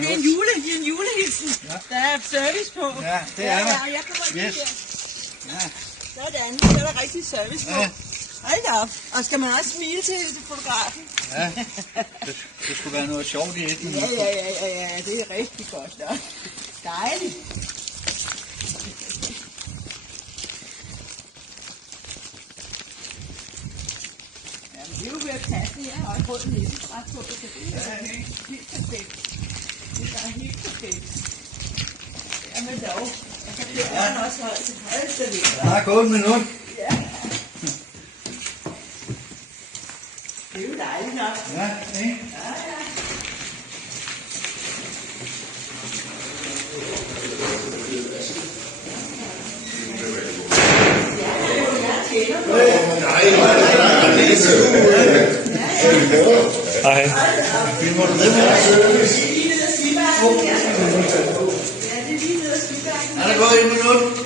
det er en julehilsen. Ja. Der er service på. Ja, det er der. Jeg kommer lige Yes. her. Ja. Sådan, så er der rigtig service på. Ja. Hold da op. Og skal man også smile til fotografen? Ja, det skulle være noget sjovt i det. Ja, det er rigtig godt nok. Dejligt. Jamen, det er jo ved at passe. Jeg har også fået en næsebræt på, så det er helt perfekt. Det er helt perfekt. Jamen dog. Og så bliver den også holdt til højeste vind. Der er gået en minut. Ja. Det er jo dejligt nok. Ja, ikke? Ja, ja. Hej. Filmer du det med? Det er lige nede af Sivbakken. Ja, det er lige nede af Sivbakken. Er der gået en minut?